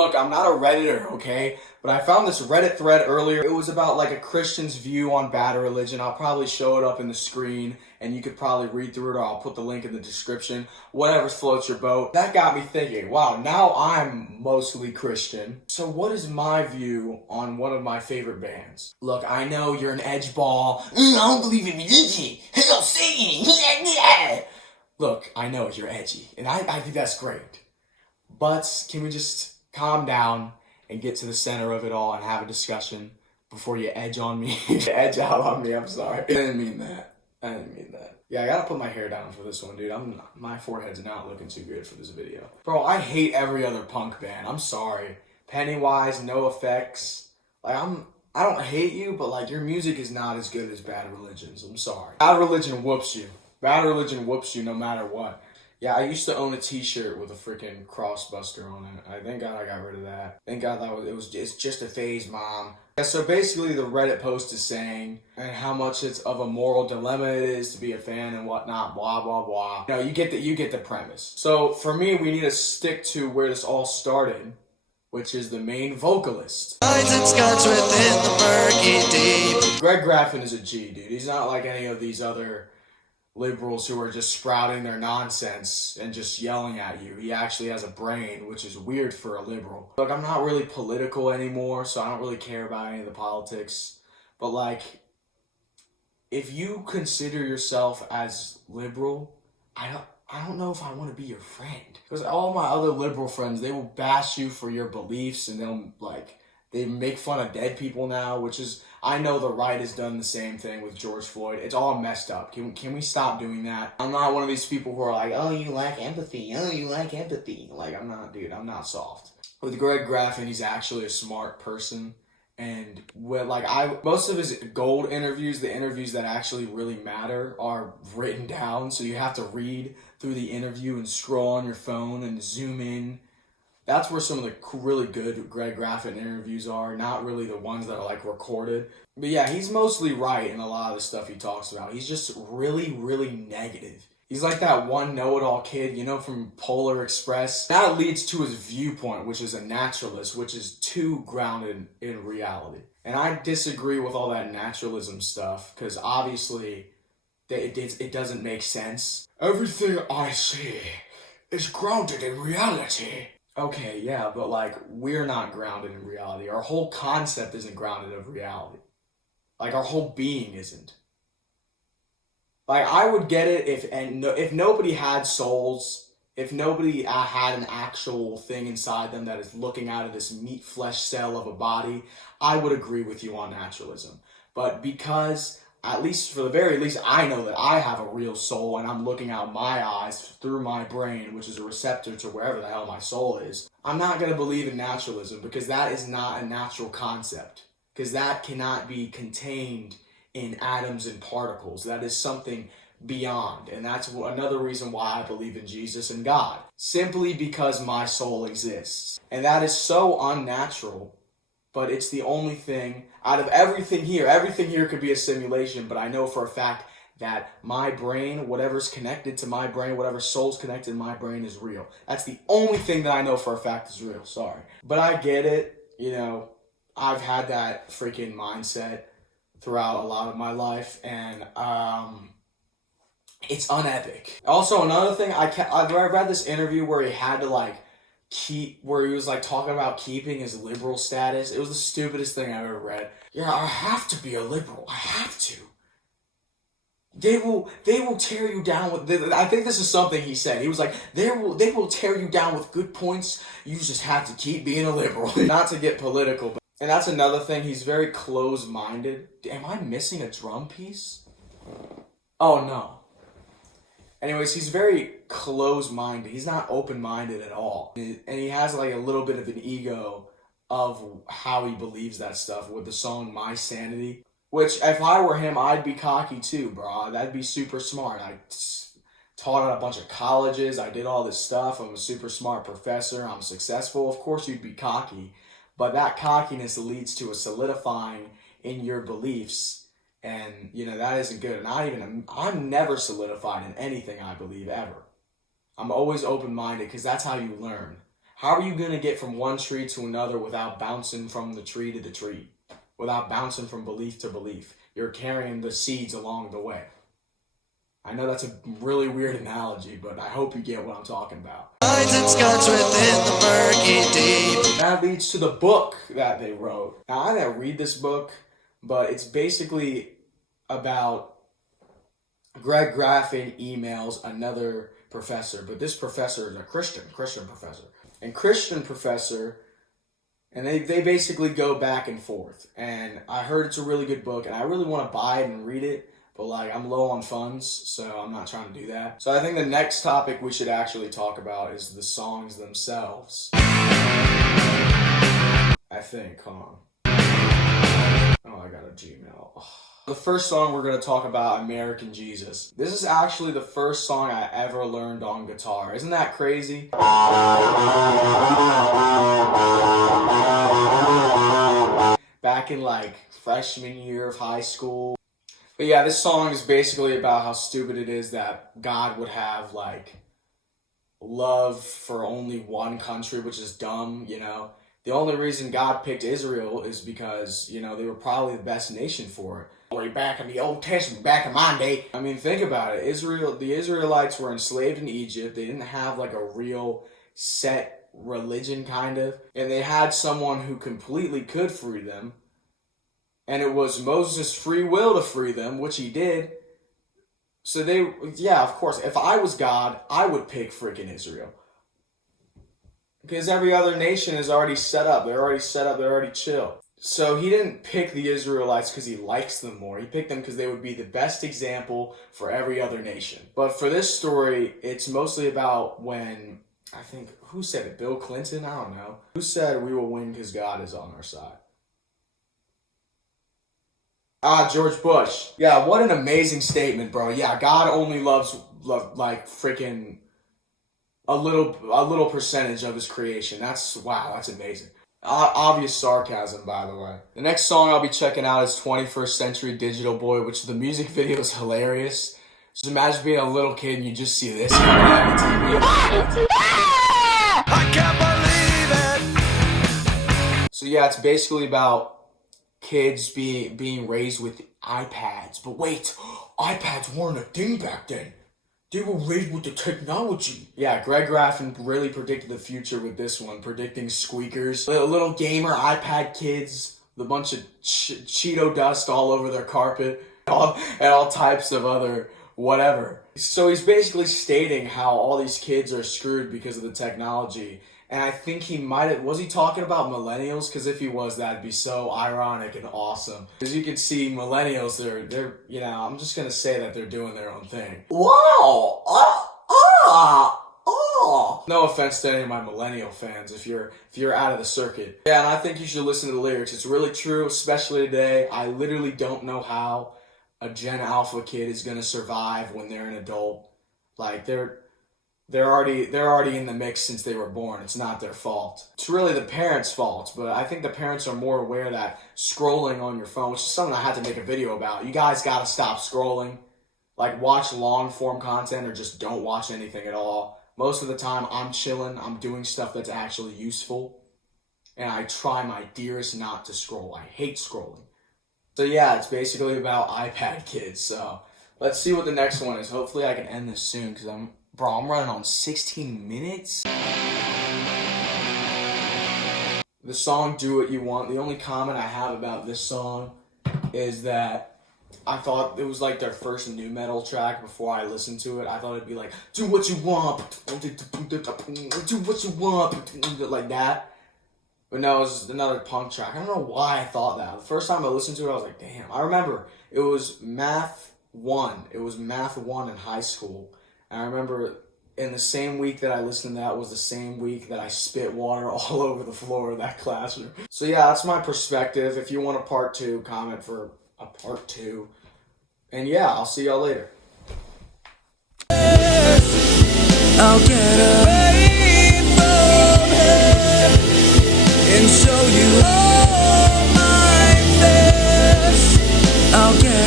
Look, I'm not a Redditor, okay? But I found this Reddit thread earlier. It was about like a Christian's view on bad religion. I'll probably show it up in the screen and you could probably read through it, or I'll put the link in the description. Whatever floats your boat. That got me thinking, wow, now I'm mostly Christian. So what is my view on one of my favorite bands? Look, I know you're an edgeball. I don't believe in religion. Hell, Satan. Look, I know you're edgy, and I think that's great. But can we just calm down and get to the center of it all and have a discussion before you edge on me? Edge out on me, I'm sorry. I didn't mean that. Yeah, I gotta put my hair down for this one, dude. My forehead's not looking too good for this video. Bro, I hate every other punk band. I'm sorry. Pennywise, No Effects. Like, I don't hate you, but like, your music is not as good as Bad Religion's. I'm sorry. Bad Religion whoops you. Bad Religion whoops you no matter what. Yeah, I used to own a t-shirt with a freaking crossbuster on it. Thank God I got rid of that. Thank God it's just a phase, Mom. Yeah, so basically the Reddit post is saying and how much it's of a moral dilemma it is to be a fan and whatnot, blah, blah, blah. You know, you get the premise. So for me, we need to stick to where this all started, which is the main vocalist. Greg Graffin is a G, dude. He's not like any of these other liberals who are just sprouting their nonsense and just yelling at you. He actually has a brain, which is weird for a liberal. Look, I'm not really political anymore, so I don't really care about any of the politics. But like, if you consider yourself as liberal, I don't know if I want to be your friend. Because all my other liberal friends, they will bash you for your beliefs, and they make fun of dead people now, which is, I know the right has done the same thing with George Floyd. It's all messed up. Can we stop doing that? I'm not one of these people who are like, oh, you lack empathy. Oh, you lack empathy. Like, I'm not, dude. I'm not soft. With Greg Graffin, he's actually a smart person. And most of his gold interviews, the interviews that actually really matter, are written down. So you have to read through the interview and scroll on your phone and zoom in. That's where some of the really good Greg Graffin interviews are, not really the ones that are like recorded. But yeah, he's mostly right in a lot of the stuff he talks about. He's just really, really negative. He's like that one know-it-all kid, you know, from Polar Express. That leads to his viewpoint, which is a naturalist, which is too grounded in reality. And I disagree with all that naturalism stuff, because obviously it doesn't make sense. Everything I see is grounded in reality. Okay, yeah, but like, we're not grounded in reality. Our whole concept isn't grounded in reality. Like, our whole being isn't. Like, I would get it if nobody had souls, if nobody had an actual thing inside them that is looking out of this meat flesh cell of a body, I would agree with you on naturalism. But because, at least for the very least, I know that I have a real soul and I'm looking out my eyes through my brain, which is a receptor to wherever the hell my soul is, I'm not going to believe in naturalism, because that is not a natural concept. Because that cannot be contained in atoms and particles. That is something beyond. And that's another reason why I believe in Jesus and God. Simply because my soul exists. And that is so unnatural. But it's the only thing, out of everything here could be a simulation, but I know for a fact that my brain, whatever's connected to my brain, whatever soul's connected to my brain is real. That's the only thing that I know for a fact is real, sorry. But I get it, you know, I've had that freaking mindset throughout a lot of my life, and it's unepic. Also, another thing, I read this interview where he had to where he was talking about keeping his liberal status. It was the stupidest thing I've ever read. Yeah, I have to be a liberal. I have to. They will tear you down with. I think this is something he said. He was like, they will tear you down with good points. You just have to keep being a liberal. Not to get political, but, and that's another thing. He's very close-minded. Am I missing a drum piece? Oh no. Anyways, he's very close-minded. He's not open-minded at all. And he has a little bit of an ego of how he believes that stuff with the song My Sanity. Which, if I were him, I'd be cocky too, bro. That'd be super smart. I taught at a bunch of colleges. I did all this stuff. I'm a super smart professor. I'm successful. Of course you'd be cocky. But that cockiness leads to a solidifying in your beliefs. And, you know, that isn't good. I'm never solidified in anything I believe, ever. I'm always open-minded, because that's how you learn. How are you going to get from one tree to another without bouncing from the tree to the tree? Without bouncing from belief to belief? You're carrying the seeds along the way. I know that's a really weird analogy, but I hope you get what I'm talking about. That leads to the book that they wrote. Now, I didn't read this book, but it's basically about Greg Graffin emails another professor, but this professor is a Christian professor. And Christian professor, and they basically go back and forth. And I heard it's a really good book, and I really want to buy it and read it, but like I'm low on funds, so I'm not trying to do that. So I think the next topic we should actually talk about is the songs themselves. I think, hold on. Oh, I got a Gmail. Oh. The first song we're going to talk about, American Jesus. This is actually the first song I ever learned on guitar. Isn't that crazy? Back in like freshman year of high school. But yeah, this song is basically about how stupid it is that God would have like love for only one country, which is dumb, you know. The only reason God picked Israel is because, you know, they were probably the best nation for it. Way back in the Old Testament, back in my day. I mean, think about it. The Israelites were enslaved in Egypt. They didn't have like a real set religion, kind of. And they had someone who completely could free them. And it was Moses' free will to free them, which he did. So yeah, of course, if I was God, I would pick freaking Israel. Because every other nation is already set up. They're already chill. So he didn't pick the Israelites because he likes them more. He picked them because they would be the best example for every other nation. But for this story, it's mostly about when, I think, who said it? Bill Clinton? I don't know. Who said we will win because God is on our side? George Bush. Yeah, what an amazing statement, bro. Yeah, God only loves like freaking a little percentage of his creation. Wow, that's amazing. Obvious sarcasm, by the way. The next song I'll be checking out is 21st Century Digital Boy, which the music video is hilarious. Just imagine being a little kid and you just see this coming out of the TV. I can't believe it! So yeah, it's basically about kids being raised with iPads. But wait, iPads weren't a thing back then. They were raised with the technology. Yeah, Greg Graffin really predicted the future with this one, predicting squeakers. Little gamer iPad kids with a bunch of Cheeto dust all over their carpet, and all types of other whatever. So he's basically stating how all these kids are screwed because of the technology. And I think was he talking about millennials? Because if he was, that'd be so ironic and awesome. Because you can see millennials, they're you know, I'm just going to say that they're doing their own thing. Wow! No offense to any of my millennial fans if you're out of the circuit. Yeah, and I think you should listen to the lyrics. It's really true, especially today. I literally don't know how a Gen Alpha kid is going to survive when they're an adult. Like, they're already in the mix since they were born. It's not their fault. It's really the parents' fault, but I think the parents are more aware that scrolling on your phone, which is something I had to make a video about. You guys gotta stop scrolling. Like, watch long form content or just don't watch anything at all. Most of the time, I'm chilling. I'm doing stuff that's actually useful. And I try my dearest not to scroll. I hate scrolling. So yeah, it's basically about iPad kids. So let's see what the next one is. Hopefully I can end this soon because I'm running on 16 minutes. The song Do What You Want. The only comment I have about this song is that I thought it was like their first nu metal track before I listened to it. I thought it'd be like, do what you want, do what you want, like that. But no, it was another punk track. I don't know why I thought that. The first time I listened to it, I was like, damn. I remember it was Math 1. It was Math 1 in high school. And I remember in the same week that I listened to that was the same week that I spit water all over the floor of that classroom. So yeah, that's my perspective. If you want a part 2, comment for a part 2. And yeah, I'll see y'all later. I'll get away from here and show you all my face. I'll get